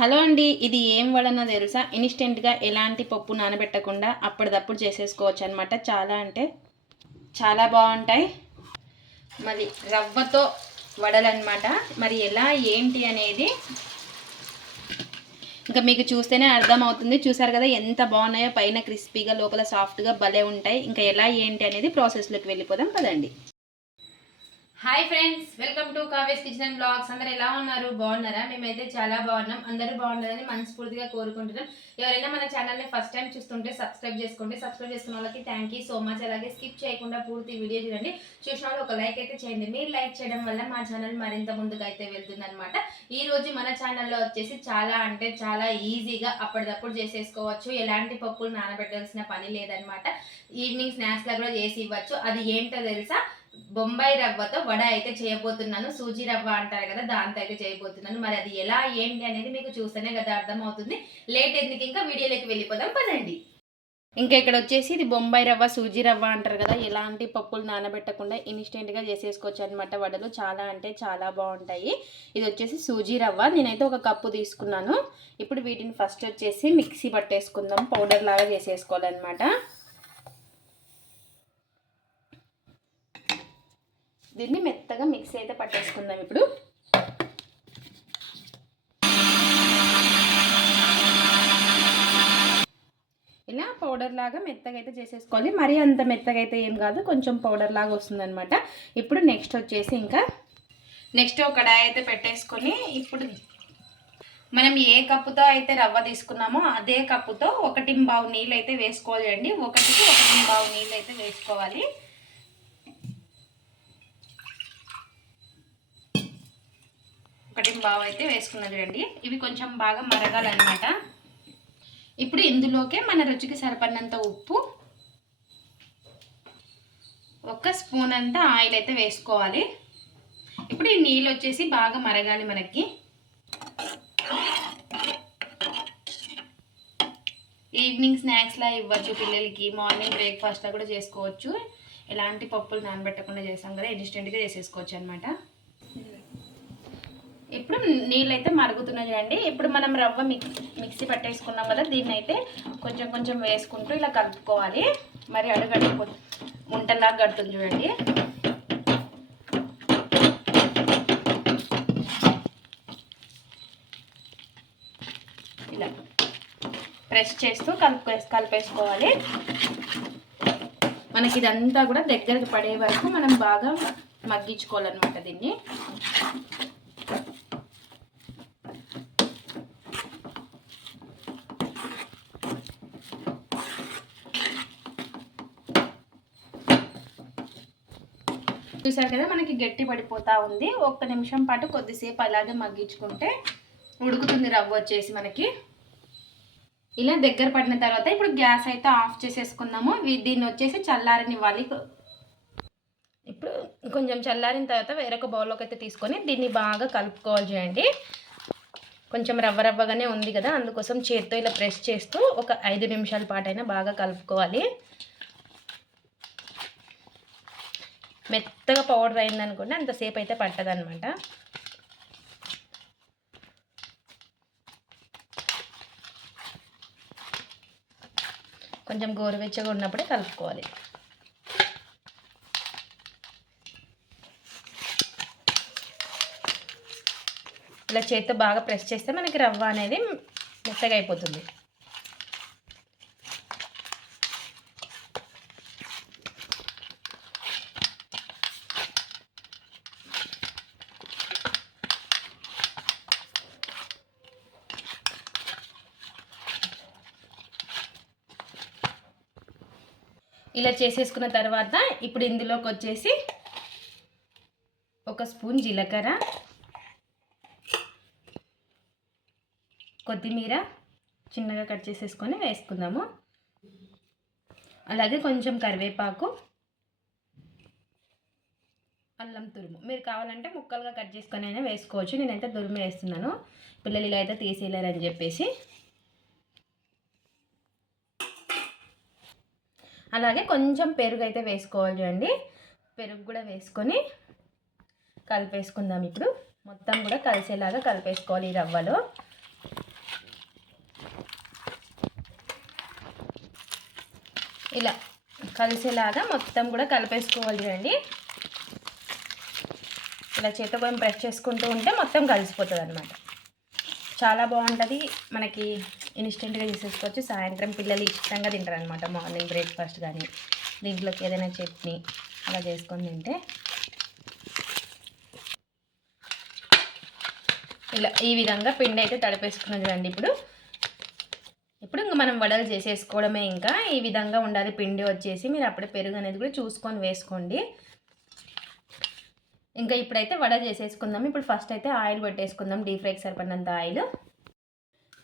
Hello అండి ఇది ఏం వలన తెలుసా? ఇన్స్టెంట్గా ఎలాంటి పప్పు నానబెట్టకుండా అప్పటిదప్పుడు చేసేసుకోవచ్చు అనమాట చాలా అంటే చాలా బాగుంటాయి. మరి రవ్వతో వడలన్నమాట. మరి ఎలా ఏంటి అనేది ఇంకా మీకు చూస్తేనే అర్థమవుతుంది. చూసారు కదా ఎంత బాగున్నాయో. పైన క్రిస్పీగా లోపల సాఫ్ట్గా భలే ఉంటాయి. ఇంకా ఎలా ఏంటి అనేది ప్రాసెస్లోకి వెళ్ళిపోదాం. పదండి. Hi friends welcome to Kavya's kitchen and blogs. అందరు ఎలా ఉన్నారు? బాగున్నారా? మేమైతే చాలా బాగున్నాం. అందరూ బాగున్నారని మనస్ఫూర్తిగా కోరుకుంటున్నాం. ఎవరైనా మన ఛానల్ని ఫస్ట్ టైం చూస్తుంటే సబ్స్క్రైబ్ చేసుకోండి. సబ్స్క్రైబ్ చేసుకున్న వాళ్ళకి థ్యాంక్ యూ సో మచ్ అలాగే స్కిప్ చేయకుండా పూర్తి వీడియో చూడండి. చూసిన వాళ్ళు ఒక లైక్ అయితే చేయండి. మీరు లైక్ చేయడం వల్ల మా ఛానల్ మరింత ముందుకు అయితే వెళ్తుంది అనమాట ఈ రోజు మన ఛానల్లో వచ్చేసి చాలా అంటే చాలా ఈజీగా అప్పటిదప్పుడు చేసేసుకోవచ్చు. ఎలాంటి పప్పులు నానబెట్టాల్సిన పని లేదనమాట ఈవినింగ్ స్నాక్స్లా కూడా చేసి ఇవ్వచ్చు. అది ఏంటో తెలుసా? బొంబాయి రవ్వతో వడ అయితే చేయబోతున్నాను. సూజీ రవ్వ అంటారు కదా దాంతో అయితే చేయబోతున్నాను. మరి అది ఎలా ఏంటి అనేది మీకు చూస్తేనే కదా అర్థమవుతుంది. లేట్ ఎందుకు ఇంకా వీడియోలోకి వెళ్ళిపోదాం పదండి. ఇంకా ఇక్కడ వచ్చేసి ఇది బొంబాయి రవ్వ సూజీ రవ్వ అంటారు కదా ఎలాంటి పప్పులు నానబెట్టకుండా ఇన్స్టెంట్గా చేసేసుకోవచ్చు అనమాట వడలు. చాలా అంటే చాలా బాగుంటాయి. ఇది వచ్చేసి సూజీ రవ్వ. నేనైతే ఒక కప్పు తీసుకున్నాను. ఇప్పుడు వీటిని ఫస్ట్ వచ్చేసి మిక్సీ పట్టేసుకుందాం. పౌడర్ లాగా చేసేసుకోవాలన్నమాట. దీన్ని మెత్తగా మిక్సీ అయితే పట్టేసుకుందాం ఇప్పుడు. ఇలా పౌడర్ లాగా మెత్తగా అయితే చేసేసుకోవాలి. మరీ అంత మెత్తగా అయితే ఏం కాదు కొంచెం పౌడర్ లాగా వస్తుందన్నమాట. ఇప్పుడు నెక్స్ట్ వచ్చేసి ఇంకా నెక్స్ట్ ఒక కడాయి అయితే పెట్టేసుకొని ఇప్పుడు మనం ఏ కప్పుతో అయితే రవ్వ తీసుకున్నామో అదే కప్పుతో ఒకటి బావు నీళ్ళు అయితే వేసుకోవాలి అండి ఒకటికి ఒకటి బావు నీళ్ళు అయితే వేసుకోవాలి. ఒకటి బాగా అయితే వేసుకున్నది చూడండి. ఇవి కొంచెం బాగా మరగాలన్నమాట. ఇప్పుడు ఇందులోకే మన రుచికి సరిపడినంత ఉప్పు ఒక స్పూన్ అంత ఆయిల్ అయితే వేసుకోవాలి. ఇప్పుడు ఈ నీళ్ళు వచ్చేసి బాగా మరగాలి మనకి. ఈవినింగ్ స్నాక్స్లా ఇవ్వచ్చు పిల్లలకి మార్నింగ్ బ్రేక్ఫాస్ట్లా కూడా చేసుకోవచ్చు. ఎలాంటి పప్పులు నానబెట్టకుండా చేస్తాం కదా ఇన్స్టెంట్గా చేసేసుకోవచ్చు అనమాట ఇప్పుడు నీళ్ళు అయితే మరుగుతున్నాయి చూడండి. ఇప్పుడు మనం రవ్వ మిక్స్ మిక్సీ పట్టేసుకున్నాం కదా దీన్ని అయితే కొంచెం కొంచెం వేసుకుంటూ ఇలా కలుపుకోవాలి. మరి అడుగడుపు ఉంటలాగా కడుతుంది చూడండి. ఇలా ప్రెస్ చేస్తూ కలిపే కలిపేసుకోవాలి. మనకి ఇదంతా కూడా దగ్గరకు పడే వరకు మనం బాగా మగ్గించుకోవాలన్నమాట దీన్ని. చూసారు కదా మనకి గట్టి పడిపోతూ ఉంది. ఒక్క నిమిషం పాటు కొద్దిసేపు అలాగే మగ్గించుకుంటే ఉడుకుతుంది రవ్వ వచ్చేసి మనకి. ఇలా దగ్గర పడిన తర్వాత ఇప్పుడు గ్యాస్ అయితే ఆఫ్ చేసేసుకుందాము. దీన్ని వచ్చేసి చల్లారనివ్వాలి. ఇప్పుడు కొంచెం చల్లారిన తర్వాత వేరొక బౌల్లోకి అయితే తీసుకొని దీన్ని బాగా కలుపుకోవాలి చేయండి కొంచెం రవ్వ రవ్వగానే ఉంది కదా అందుకోసం చేత్తో ఇలా ప్రెస్ చేస్తూ ఒక ఐదు నిమిషాల పాటైనా బాగా కలుపుకోవాలి. మెత్తగా పౌడర్ అయిందనుకోండి అంతసేపు అయితే పట్టదనమాట కొంచెం గోరువెచ్చగా ఉన్నప్పుడే కలుపుకోవాలి. ఇలా చేతితో బాగా ప్రెస్ చేస్తే మనకి రవ్వ అనేది మెత్తగా అయిపోతుంది. ఇలా చేసేసుకున్న తర్వాత ఇప్పుడు ఇందులోకి వచ్చేసి ఒక స్పూన్ జీలకర్ర కొత్తిమీర చిన్నగా కట్ చేసేసుకొని వేసుకుందాము. అలాగే కొంచెం కరివేపాకు అల్లం తురుము. మీరు కావాలంటే ముక్కలుగా కట్ చేసుకొని అయినా వేసుకోవచ్చు. నేనైతే తురుము వేస్తున్నాను. పిల్లలు ఇలా అయితే తీసేయలేరని చెప్పేసి. అలాగే కొంచెం పెరుగు అయితే వేసుకోవాలి చూడండి పెరుగు కూడా వేసుకొని కలిపేసుకుందాం ఇప్పుడు. మొత్తం కూడా కలిసేలాగా కలిపేసుకోవాలి ఈ రవ్వలో. ఇలా కలిసేలాగా మొత్తం కూడా కలిపేసుకోవాలి చూడండి ఇలా చేతితో కొంచెం ప్రెస్ చేసుకుంటూ ఉంటే మొత్తం కలిసిపోతుంది అనమాట చాలా బాగుంటుంది మనకి ఇన్స్టెంట్గా చేసేసుకోవచ్చు. సాయంత్రం పిల్లలు ఇష్టంగా తింటారు అనమాట మార్నింగ్ బ్రేక్ఫాస్ట్ కానీ దీంట్లోకి ఏదైనా చట్నీ అలా చేసుకొని తింటే. ఇలా ఈ విధంగా పిండి అయితే తడిపేసుకున్నది రండి ఇప్పుడు. ఇప్పుడు ఇంకా మనం వడలు చేసేసుకోవడమే ఇంకా. ఈ విధంగా ఉండాలి పిండి వచ్చేసి. మీరు అప్పుడే పెరుగు అనేది కూడా చూసుకొని వేసుకోండి. ఇంకా ఇప్పుడైతే వడ చేసేసుకుందాం. ఇప్పుడు ఫస్ట్ అయితే ఆయిల్ పెట్టేసుకుందాం. డీప్ ఫ్రైకి సరిపడినంత ఆయిల్.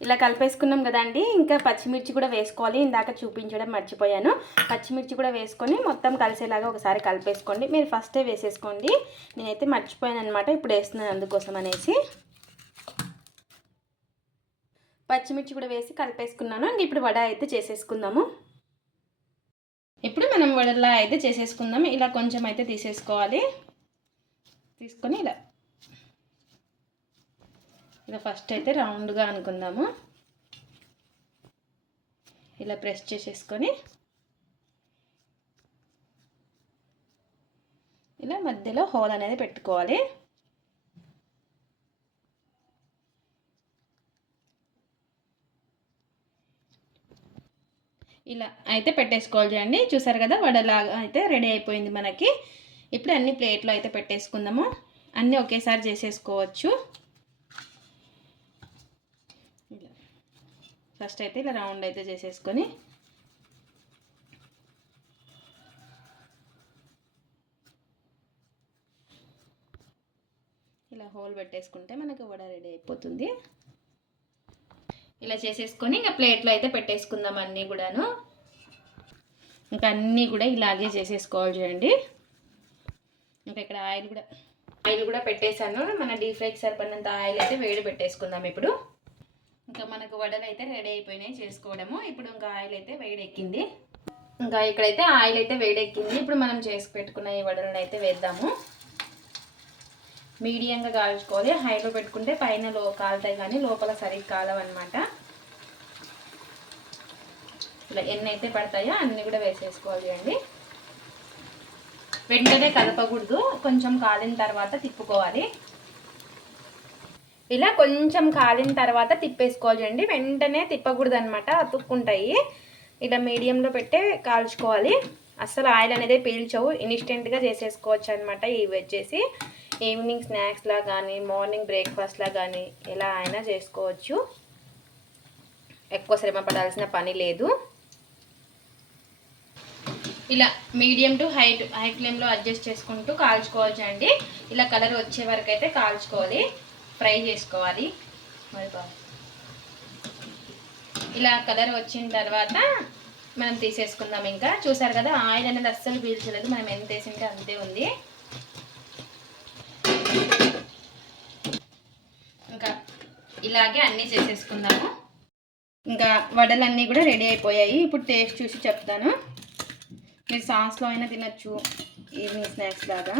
ఇలా కలిపేసుకున్నాం కదండి ఇంకా పచ్చిమిర్చి కూడా వేసుకోవాలి. ఇందాక చూపించడం మర్చిపోయాను. పచ్చిమిర్చి కూడా వేసుకొని మొత్తం కలిసేలాగా ఒకసారి కలిపేసుకోండి. మీరు ఫస్టే వేసేసుకోండి. నేనైతే మర్చిపోయాను అనమాట ఇప్పుడు వేస్తున్నాను అందుకోసం అనేసి. పచ్చిమిర్చి కూడా వేసి కలిపేసుకున్నాను. ఇంక ఇప్పుడు వడ అయితే చేసేసుకుందాము. ఇప్పుడు మనం వడలా అయితే చేసేసుకుందాం ఇలా కొంచెం అయితే తీసేసుకోవాలి. తీసుకొని ఇలా ఇలా ఫస్ట్ అయితే రౌండ్గా అనుకుందాము. ఇలా ప్రెస్ చేసేసుకొని ఇలా మధ్యలో హోల్ అనేది పెట్టుకోవాలి. ఇలా అయితే పెట్టేసుకోవాలి చూడండి. చూసారు కదా వడలాగా అయితే రెడీ అయిపోయింది మనకి. ఇప్పుడు అన్ని ప్లేట్లో అయితే పెట్టేసుకుందాము. అన్నీ ఒకేసారి చేసేసుకోవచ్చు ఇలా ఫస్ట్ అయితే ఇలా రౌండ్ అయితే చేసేసుకొని ఇలా హోల్ పెట్టేసుకుంటే మనకి వడ రెడీ అయిపోతుంది. ఇలా చేసేసుకొని ఇంకా ప్లేట్లో అయితే పెట్టేసుకుందాం అన్నీ కూడాను. ఇంకా అన్నీ కూడా ఇలాగే చేసేసుకోవాలి చూడండి. ఇంకా ఇక్కడ ఆయిల్ కూడా ఆయిల్ కూడా పెట్టేశాను. మన డీప్ ఫ్రైకి సరిపడినంత ఆయిల్ అయితే వేడి పెట్టేసుకుందాం ఇప్పుడు. ఇంకా మనకు వడలు అయితే రెడీ అయిపోయినాయి చేసుకోవడము. ఇప్పుడు ఇంకా ఆయిల్ అయితే వేడెక్కింది. ఇంకా ఇక్కడైతే ఆయిల్ అయితే వేడెక్కింది. ఇప్పుడు మనం చేసి పెట్టుకున్న ఈ వడలను అయితే వేద్దాము. మీడియంగా కాల్చుకోవాలి. హైలో పెట్టుకుంటే పైన లో కాలుతాయి కానీ లోపల సరిగ్గా కాలవన్నమాట. ఇలా ఎన్ని అయితే పడతాయో అన్నీ కూడా వేసేసుకోవాలి అండి వెంటనే కలపకూడదు. కొంచెం కాలిన తర్వాత తిప్పుకోవాలి. ఇలా కొంచెం కాలిన తర్వాత తిప్పేసుకోవాలండి. అండి వెంటనే తిప్పకూడదు అనమాట అతుక్కుంటాయి. ఇలా మీడియంలో పెట్టే కాల్చుకోవాలి. అస్సలు ఆయిల్ అనేది పీల్చవు. ఇన్స్టెంట్గా చేసేసుకోవచ్చు అనమాట ఇవి వచ్చేసి ఈవినింగ్ స్నాక్స్లా కానీ మార్నింగ్ బ్రేక్ఫాస్ట్లా కానీ ఎలా అయినా చేసుకోవచ్చు. ఎక్కువ శ్రమ పడాల్సిన పని లేదు. ఇలా మీడియం టు హై హై ఫ్లేమ్లో అడ్జస్ట్ చేసుకుంటూ కాల్చుకోవచ్చు అండి ఇలా కలర్ వచ్చే వరకు అయితే కాల్చుకోవాలి. ఫ్రై చేసుకోవాలి. మరి ఇలా కలర్ వచ్చిన తర్వాత మనం తీసేసుకుందాం ఇంకా. చూసారు కదా ఆయిల్ అనేది అస్సలు పీల్చలేదు. మనం ఎంత వేసింటే అంతే ఉంది. ఇంకా ఇలాగే అన్నీ చేసేసుకుందాము. ఇంకా వడలన్నీ కూడా రెడీ అయిపోయాయి. ఇప్పుడు టేస్ట్ చూసి చెప్తాను. మీరు సాస్లో అయినా తినచ్చు. ఈవినింగ్ స్నాక్స్ లాగా.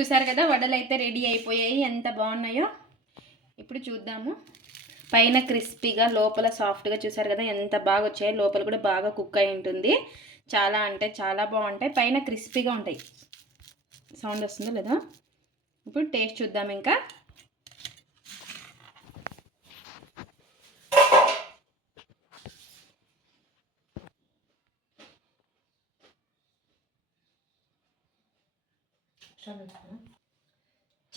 చూసారు కదా వడలు అయితే రెడీ అయిపోయాయి. ఎంత బాగున్నాయో ఇప్పుడు చూద్దాము. పైన క్రిస్పీగా లోపల సాఫ్ట్గా చూసారు కదా ఎంత బాగా వచ్చాయి లోపల కూడా బాగా కుక్ అయి ఉంటుంది. చాలా అంటే చాలా బాగుంటాయి. పైన క్రిస్పీగా ఉంటాయి. సౌండ్ వస్తుందో లేదా. ఇప్పుడు టేస్ట్ చూద్దాం ఇంకా.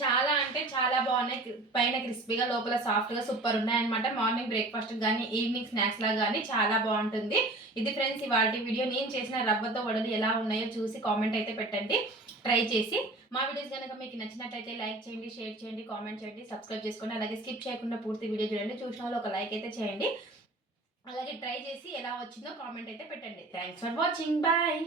చాలా అంటే చాలా బాగున్నాయి. పైన క్రిస్పీగా లోపల సాఫ్ట్గా సూపర్ ఉన్నాయన్నమాట. మార్నింగ్ బ్రేక్ఫాస్ట్ కానీ ఈవినింగ్ స్నాక్స్ లాగా కానీ చాలా బాగుంటుంది. ఇది ఫ్రెండ్స్ ఇవాళ వీడియో. నేను చేసిన రవ్వతో వడలు ఎలా ఉన్నాయో చూసి కామెంట్ అయితే పెట్టండి. ట్రై చేసి. మా వీడియోస్ కనుక మీకు నచ్చినట్టయితే లైక్ చేయండి షేర్ చేయండి కామెంట్ చేయండి సబ్స్క్రైబ్ చేసుకోండి. అలాగే స్కిప్ చేయకుండా పూర్తి వీడియో చూడండి. చూసిన వాళ్ళు ఒక లైక్ అయితే చేయండి. అలాగే ట్రై చేసి ఎలా వచ్చిందో కామెంట్ అయితే పెట్టండి. Thanks for watching. బాయ్.